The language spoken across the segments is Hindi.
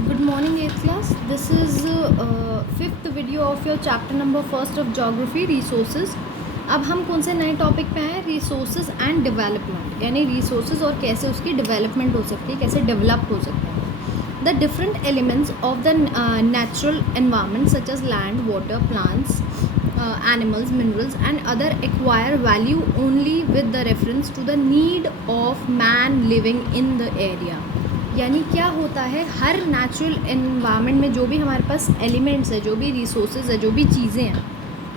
Good morning, 8th class. This is fifth video of your chapter number first of geography resources. अब हम कौन से नए टॉपिक पे हैं? रिसोर्सेज एंड डेवलपमेंट, यानी रिसोर्सेज और कैसे उसकी डेवलपमेंट हो सकती है, कैसे डेवलप हो सकते हैं. The different elements of the natural environment such as land, water, plants, animals, minerals and other acquire value only with the reference to the need of man living in the area. यानी क्या होता है, हर नेचुरल एनवायरनमेंट में जो भी हमारे पास एलिमेंट्स है, जो भी रिसोर्सेज है, जो भी चीज़ें हैं,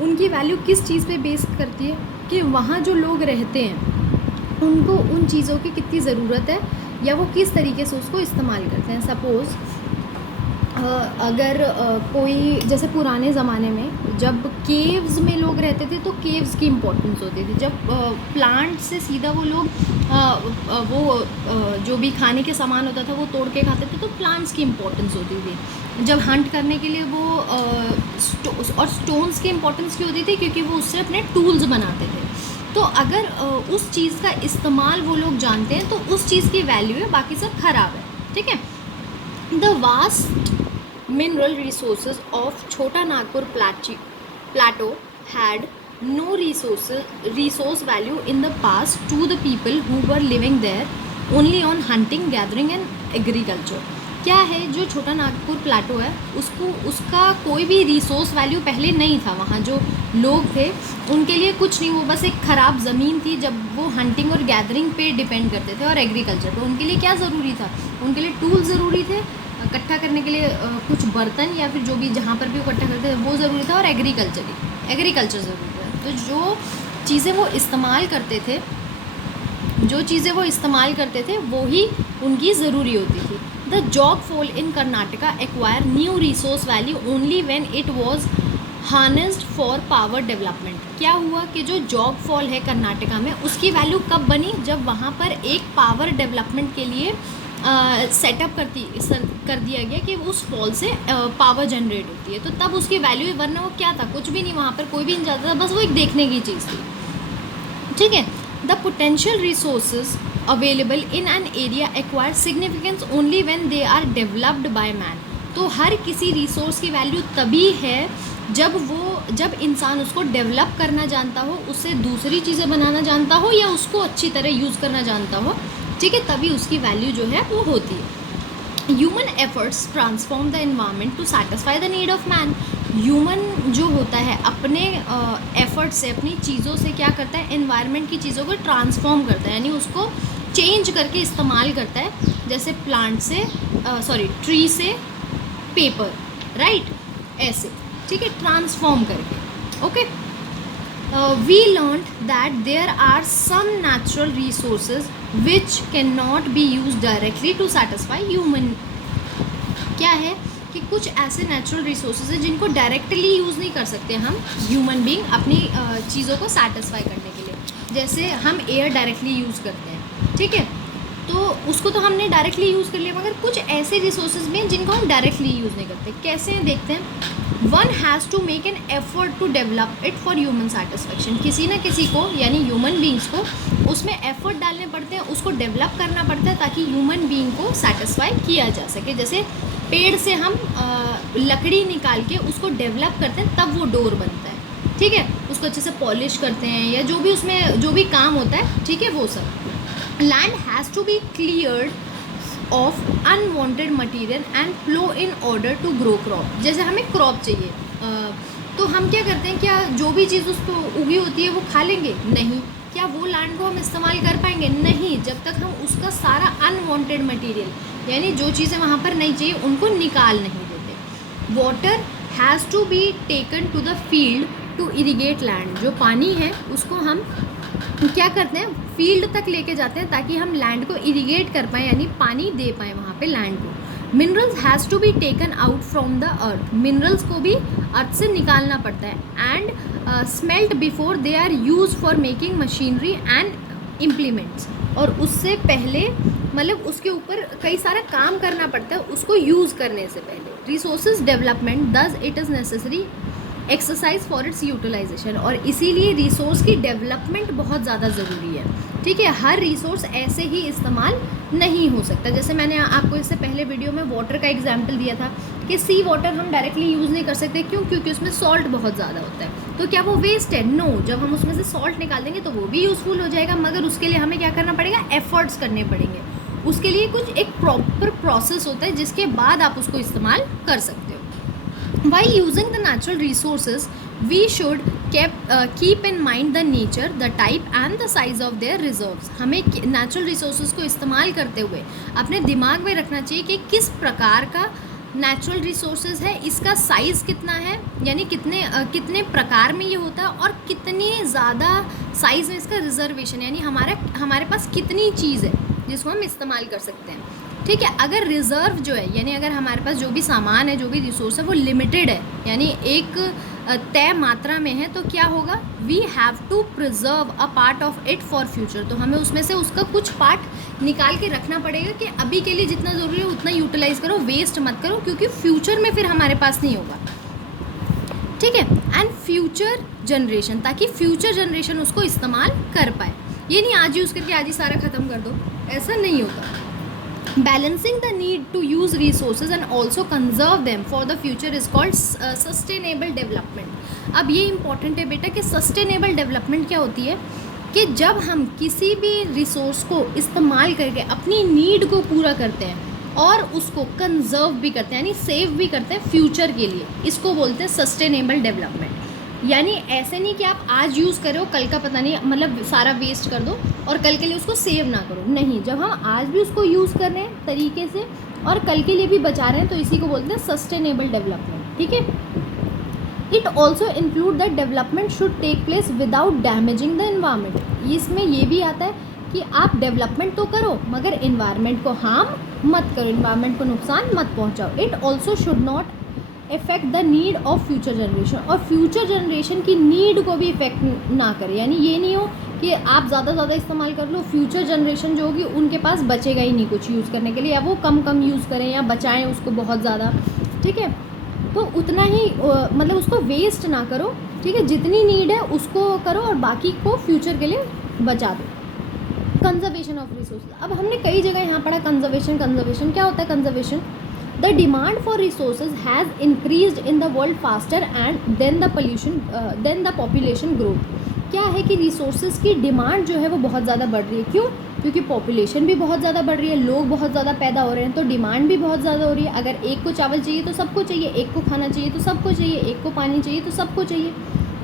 उनकी वैल्यू किस चीज़ पे बेस करती है कि वहाँ जो लोग रहते हैं उनको उन चीज़ों की कितनी ज़रूरत है या वो किस तरीके से उसको इस्तेमाल करते हैं. सपोज़ अगर कोई जैसे पुराने ज़माने में जब केव्स में लोग रहते थे तो केव्स की इम्पोर्टेंस होती थी. जब प्लांट से सीधा वो लोग जो भी खाने के सामान होता था वो तोड़ के खाते थे तो प्लांट्स की इम्पोर्टेंस होती थी. जब हंट करने के लिए वो और स्टोन्स की इम्पोर्टेंस क्यों होती थी, क्योंकि वो उससे अपने टूल्स बनाते थे. तो अगर उस चीज़ का इस्तेमाल वो लोग जानते हैं तो उस चीज़ की वैल्यू है, बाकी सब ख़राब है. ठीक है. The vast mineral resources of Chota Nagpur plateau had no resource value in the past to the people who were living there only on hunting, gathering and agriculture. क्या है, जो छोटा नागपुर प्लाटो है उसका कोई भी रिसोर्स वैल्यू पहले नहीं था. वहाँ जो लोग थे उनके लिए कुछ नहीं, वो बस एक ख़राब ज़मीन थी. जब वो हंटिंग और गैदरिंग पे डिपेंड करते थे और एग्रीकल्चर पे, उनके लिए क्या ज़रूरी था, उनके लिए टूल ज़रूरी थे इकट्ठा करने के लिए, कुछ बर्तन या फिर जो भी जहाँ पर भी वो इकट्ठा करते थे वो ज़रूरी था, और एग्रीकल्चर ज़रूरी था. तो जो चीज़ें वो इस्तेमाल करते थे वो ही उनकी ज़रूरी होती थी. The jog fall in Karnataka acquire new resource value only when it was harnessed for power development. क्या हुआ कि जो जॉग फॉल है कर्नाटका में उसकी वैल्यू कब बनी, जब वहाँ पर एक पावर डेवलपमेंट के लिए सेटअप कर दिया गया कि उस फॉल से पावर जनरेट होती है, तो तब उसकी वैल्यू. वरना वो क्या था, कुछ भी नहीं, वहाँ पर कोई भी नहीं जाता था, बस वो एक देखने की चीज़ थी. ठीक है. The potential resources available in an area acquire significance only when they are developed by man. तो हर किसी रिसोर्स की वैल्यू तभी है जब इंसान उसको डेवलप करना जानता हो, उससे दूसरी चीज़ें बनाना जानता हो या उसको अच्छी तरह यूज़ करना जानता हो. ठीक है, तभी उसकी वैल्यू जो है वो होती है. Human efforts transform the environment to satisfy the need of man. Human जो होता है अपने एफर्ट से, अपनी चीज़ों से क्या करता है, एनवायरनमेंट की चीज़ों को ट्रांसफॉर्म करता है, यानी उसको चेंज करके इस्तेमाल करता है. जैसे ट्री से पेपर, राइट, ऐसे. ठीक है, ट्रांसफॉर्म करके. Okay. We learned that there are some natural resources which cannot be used directly to satisfy human. क्या है कि कुछ ऐसे नेचुरल रिसोर्सेज हैं जिनको डायरेक्टली यूज़ नहीं कर सकते हम ह्यूमन बीइंग अपनी चीज़ों को सेटिस्फाई करने के लिए. जैसे हम एयर डायरेक्टली यूज़ करते हैं. ठीक है, तो उसको तो हमने डायरेक्टली यूज़ कर लिया, मगर कुछ ऐसे रिसोर्सेज भी हैं जिनको हम डायरेक्टली यूज़ नहीं करते. कैसे हैं देखते हैं. One has to make an effort to develop it for human satisfaction. किसी न किसी को, यानी ह्यूमन बींग्स को, उसमें एफर्ट डालने पड़ते हैं, उसको डेवलप करना पड़ता है ताकि ह्यूमन बींग को सेटिस्फाई किया जा सके. जैसे पेड़ से हम लकड़ी निकाल के उसको डेवलप करते हैं, तब वो डोर बनता है. ठीक है, उसको अच्छे से पॉलिश करते हैं या जो भी उसमें जो भी काम होता है. ठीक है, वो सब. Land has to be cleared of unwanted material and flow in order to grow crop. जैसे हमें क्रॉप चाहिए, तो हम क्या करते हैं, क्या जो भी चीज़ उसको उगी होती है वो खा लेंगे? नहीं. क्या वो लैंड को हम इस्तेमाल कर पाएंगे? नहीं, जब तक हम उसका सारा अनवांटेड मटेरियल, यानी जो चीज़ें वहाँ पर नहीं चाहिए, उनको निकाल नहीं देते. Water has to be taken to the field to irrigate land. जो पानी है उसको हम क्या करते हैं, फील्ड तक लेके जाते हैं ताकि हम लैंड को इरीगेट कर पाएँ, यानी पानी दे पाएँ वहाँ पे लैंड को. Minerals has to be taken out from the earth. Minerals को भी अर्थ से निकालना पड़ता है. And smelt before they are use for making machinery and implements. और उससे पहले, मतलब उसके ऊपर कई सारा काम करना पड़ता है उसको यूज़ करने से पहले. Resources development thus it is necessary exercise for its utilization, और इसीलिए रिसोर्स की डेवलपमेंट बहुत ज़्यादा ज़रूरी है, ठीक है। हर रिसोर्स ऐसे ही इस्तेमाल नहीं हो सकता। जैसे मैंने आपको इससे पहले वीडियो में वाटर का एग्जाम्पल दिया था कि सी वाटर हम डायरेक्टली यूज़ नहीं कर सकते, क्यों? क्योंकि उसमें सॉल्ट बहुत ज़्यादा होता है। तो क्या वो वेस्ट है? नो। जब हम उसमें से सॉल्ट निकाल देंगे तो वो भी यूज़फुल हो जाएगा, मगर उसके लिए हमें क्या करना पड़ेगा? एफर्ट्स करने पड़ेंगे। उसके लिए कुछ एक प्रॉपर प्रोसेस होता है जिसके बाद आप उसको इस्तेमाल कर सकते हो। While using the natural resources we should keep in mind the nature, the type and the size of their reserves. हमें नेचुरल रिसोर्सेज को इस्तेमाल करते हुए अपने दिमाग में रखना चाहिए कि किस प्रकार का नेचुरल रिसोर्सेज है, इसका साइज़ कितना है, यानी कितने प्रकार में ये होता है, और कितने ज़्यादा साइज़ में इसका रिजर्वेशन, यानी हमारे पास कितनी चीज़ है जिसको हम इस्तेमाल कर सकते हैं, ठीक है। अगर रिज़र्व जो है, यानी अगर हमारे पास जो भी सामान है, जो भी रिसोर्स है वो लिमिटेड है, यानी एक तय मात्रा में है, तो क्या होगा? We have to preserve a part of it for future. तो हमें उसमें से उसका कुछ पार्ट निकाल के रखना पड़ेगा कि अभी के लिए जितना ज़रूरी है उतना यूटिलाइज़ करो, वेस्ट मत करो, क्योंकि फ्यूचर में फिर हमारे पास नहीं होगा, ठीक है। एंड फ्यूचर जनरेशन, ताकि फ्यूचर जनरेशन उसको इस्तेमाल कर पाए। ये नहीं आज यूज़ करके आज ही सारा ख़त्म कर दो, ऐसा नहीं होता। Balancing the need to use resources and also conserve them for the future is called sustainable development. अब ये इम्पॉर्टेंट है बेटा कि सस्टेनेबल डेवलपमेंट क्या होती है कि जब हम किसी भी रिसोर्स को इस्तेमाल करके अपनी नीड को पूरा करते हैं और उसको कंजर्व भी करते हैं, यानी सेव भी करते हैं फ्यूचर के लिए, इसको बोलते हैं सस्टेनेबल डेवलपमेंट। यानी ऐसे नहीं कि आप आज यूज़ करो, कल का पता नहीं, मतलब सारा वेस्ट कर दो और कल के लिए उसको सेव ना करो, नहीं। जब हम आज भी उसको यूज़ कर रहे हैं तरीके से और कल के लिए भी बचा रहे हैं, तो इसी को बोलते हैं सस्टेनेबल डेवलपमेंट, ठीक है। It also include that development should take place without damaging the environment. इसमें ये भी आता है कि आप डेवलपमेंट तो करो मगर इन्वायरमेंट को हार्म मत करो, इन्वायरमेंट को नुकसान मत पहुँचाओ। It also should not effect the need of future generation, और फ्यूचर जनरेशन की नीड को भी इफेक्ट ना करे। यानी ये नहीं हो कि आप ज़्यादा इस्तेमाल कर लो, फ्यूचर जनरेशन जो होगी उनके पास बचेगा ही नहीं कुछ यूज़ करने के लिए, या वो कम यूज़ करें या बचाएं उसको बहुत ज़्यादा, ठीक है। तो उतना ही मतलब उसको वेस्ट ना करो, ठीक है। जितनी नीड है उसको करो और बाकी को फ्यूचर के लिए बचा दो। कंजर्वेशन ऑफ रिसोर्स, अब हमने कई जगह यहाँ पढ़ा कंजर्वेशन क्या होता है? Conservation, the demand for resources has increased in the world faster and then the population growth। क्या है कि रिसोर्सेज की डिमांड जो है वो बहुत ज़्यादा बढ़ रही है। क्यों? क्योंकि पॉपुलेशन भी बहुत ज़्यादा बढ़ रही है, लोग बहुत ज़्यादा पैदा हो रहे हैं, तो डिमांड भी बहुत ज़्यादा हो रही है। अगर एक को चावल चाहिए तो सबको चाहिए, एक को खाना चाहिए तो सबको चाहिए, एक को पानी चाहिए तो सबको चाहिए,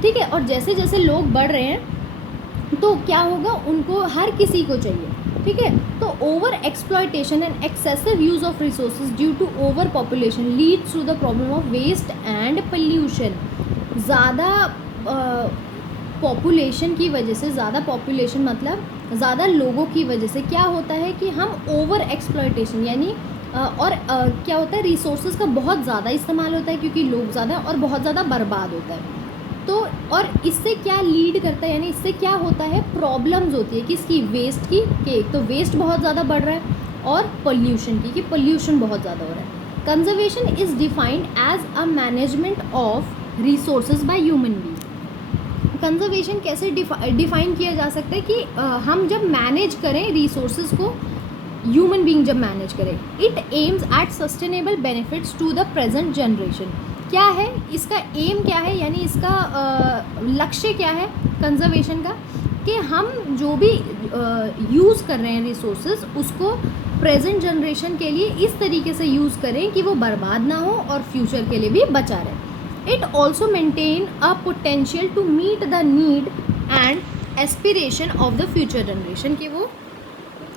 ठीक है। और जैसे जैसे लोग बढ़ रहे हैं तो क्या होगा? उनको हर किसी को चाहिए, ठीक है। तो over exploitation and excessive use of resources due to over population leads to the problem of waste and pollution. ज़्यादा पॉपुलेशन की वजह से, ज़्यादा पॉपुलेशन मतलब ज़्यादा लोगों की वजह से क्या होता है कि हम ओवर एक्सप्लॉयटेशन यानी क्या होता है? रिसोर्सेज का बहुत ज़्यादा इस्तेमाल होता है क्योंकि लोग ज़्यादा और बहुत ज़्यादा बर्बाद होता है। तो और इससे क्या लीड करता है, यानी इससे क्या होता है? प्रॉब्लम्स होती है किसकी? वेस्ट की, कि एक तो वेस्ट बहुत ज़्यादा बढ़ रहा है और पोल्यूशन की, कि पोल्यूशन बहुत ज़्यादा हो रहा है। Conservation is defined as a management of resources by human being. Conservation कैसे डिफाइन किया जा सकता है कि हम जब मैनेज करें रिसोर्सेज को, ह्यूमन बीइंग जब मैनेज करें, it aims at sustainable benefits to the present generation. क्या है इसका एम, क्या है यानी इसका लक्ष्य क्या है कंजर्वेशन का? कि हम जो भी यूज़ कर रहे हैं रिसोर्सेज उसको प्रेजेंट जनरेशन के लिए इस तरीके से यूज़ करें कि वो बर्बाद ना हो और फ्यूचर के लिए भी बचा रहे। It also maintain a potential to meet the need and aspiration of the future generation, कि वो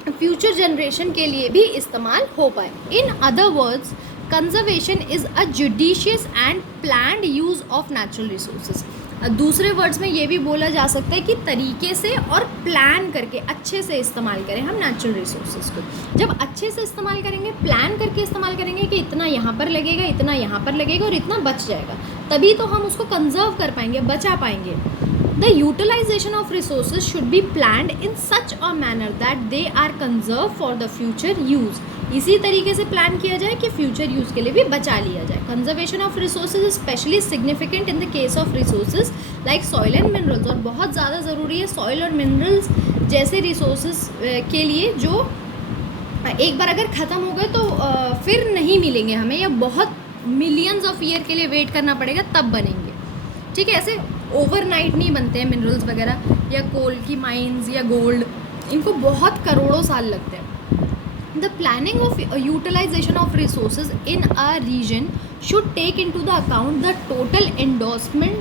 फ्यूचर जनरेशन के लिए भी इस्तेमाल हो पाए। In other words, conservation is a judicious and planned use of natural resources. दूसरे वर्ड्स में ये भी बोला जा सकता है कि तरीके से और प्लान करके अच्छे से इस्तेमाल करें हम नेचुरल रिसोर्सेज को। जब अच्छे से इस्तेमाल करेंगे, प्लान करके इस्तेमाल करेंगे कि इतना यहाँ पर लगेगा, इतना यहाँ पर लगेगा और इतना बच जाएगा, तभी तो हम उसको कंजर्व कर पाएंगे, बचा पाएंगे। The utilization of resources should be planned in such a manner that they are conserved for the future use। इसी तरीके से प्लान किया जाए कि फ्यूचर यूज़ के लिए भी बचा लिया जाए। Conservation of resources is specially significant in the case of resources like soil and minerals, और बहुत ज़्यादा ज़रूरी है सॉइल और मिनरल्स जैसे रिसोर्सेज के लिए जो एक बार अगर ख़त्म हो गए तो फिर नहीं मिलेंगे हमें, या बहुत मिलियंस ऑफ ईयर के लिए वेट करना पड़ेगा तब बनेंगे। ठीक है, ऐसे ओवरनाइट नहीं बनते हैं मिनरल्स वगैरह, या कोल की माइंस या गोल्ड, इनको बहुत करोड़ों साल लगते हैं। The planning of utilization of resources in a region should take into the account the total endorsement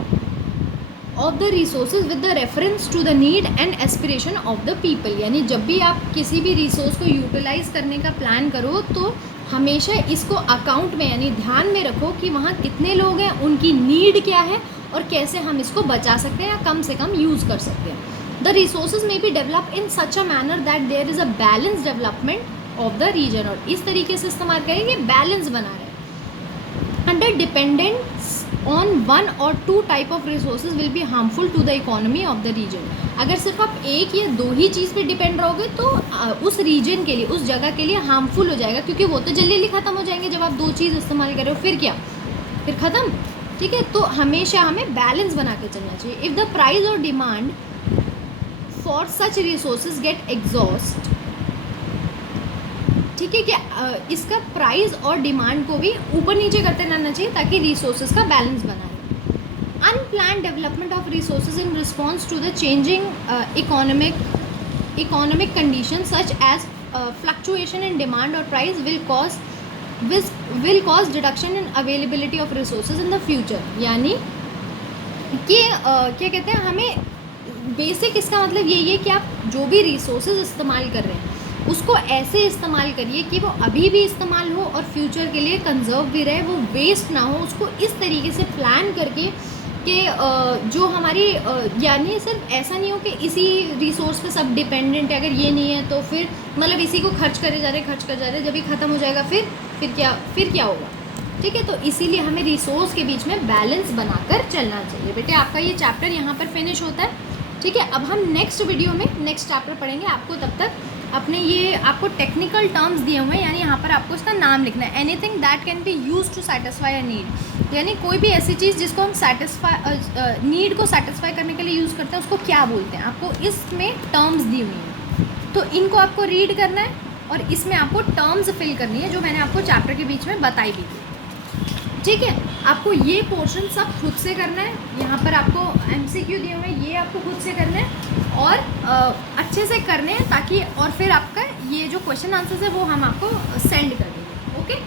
of the resources with the reference to the need and aspiration of the people. यानी जब भी आप किसी भी रिसोर्स को यूटिलाइज करने का प्लान करो तो हमेशा इसको अकाउंट में यानी ध्यान में रखो कि वहाँ कितने लोग हैं, उनकी नीड क्या है और कैसे हम इसको बचा सकते हैं या कम से कम यूज़ कर सकते हैं। द रिसोर्सेज में be develop in such a manner that there is a balance development of the region, और इस तरीके से इस्तेमाल करेंगे बैलेंस बना रहे हैं। Under dependence on one or two type of resources will be harmful to the economy of the region. अगर सिर्फ आप एक या दो ही चीज़ पे डिपेंड रहोगे तो उस रीजन के लिए, उस जगह के लिए हार्मफुल हो जाएगा, क्योंकि वो तो जल्दी जल्दी ख़त्म हो जाएंगे जब आप दो चीज़ इस्तेमाल कर रहे हो, फिर क्या, फिर ख़त्म। ठीक है, तो हमेशा हमें बैलेंस बना के चलना चाहिए। इफ़ द प्राइस और demand for such resources get exhaust, ठीक है, कि इसका प्राइस और डिमांड को भी ऊपर नीचे करते रहना चाहिए ताकि रिसोर्सेज का बैलेंस बना रहे। Unplanned development of resources in response to the changing economic condition such as fluctuation in demand और price will cause reduction in availability of resources in the future। यानी कि क्या कहते हैं, हमें बेसिक इसका मतलब यही है कि आप जो भी रिसोर्सेज इस्तेमाल कर रहे हैं उसको ऐसे इस्तेमाल करिए कि वो अभी भी इस्तेमाल हो और फ्यूचर के लिए कंजर्व भी रहे, वो वेस्ट ना हो। उसको इस तरीके से प्लान करके कि जो हमारी यानी सिर्फ ऐसा नहीं हो कि इसी रिसोर्स पे सब डिपेंडेंट है, अगर ये नहीं है तो फिर मतलब इसी को खर्च करे जा रहे, जब ये ख़त्म हो जाएगा फिर क्या होगा। ठीक है, तो इसीलिए हमें रिसोर्स के बीच में बैलेंस बनाकर चलना चाहिए। बेटे आपका ये चैप्टर यहाँ पर फिनिश होता है। ठीक है, अब हम नेक्स्ट वीडियो में नेक्स्ट चैप्टर पढ़ेंगे। आपको तब तक अपने ये आपको टेक्निकल टर्म्स दिए हुए हैं, यानी यहाँ पर आपको इसका नाम लिखना है। Anything that can be use to satisfy a need, यानी कोई भी ऐसी चीज़ जिसको हम नीड को सेटिस्फाई करने के लिए यूज़ करते हैं उसको क्या बोलते हैं। आपको इसमें टर्म्स दी हुई हैं, तो इनको आपको रीड करना है और इसमें आपको टर्म्स फिल करनी है जो मैंने आपको चैप्टर के बीच में बताई भी थी। ठीक है, आपको ये पोर्शन सब खुद से करना है। यहाँ पर आपको MCQ दिए हुए हैं, ये आपको खुद से करना है और अच्छे से करने हैं ताकि और फिर आपका ये जो क्वेश्चन आंसर्स है वो हम आपको सेंड कर देंगे। ओके।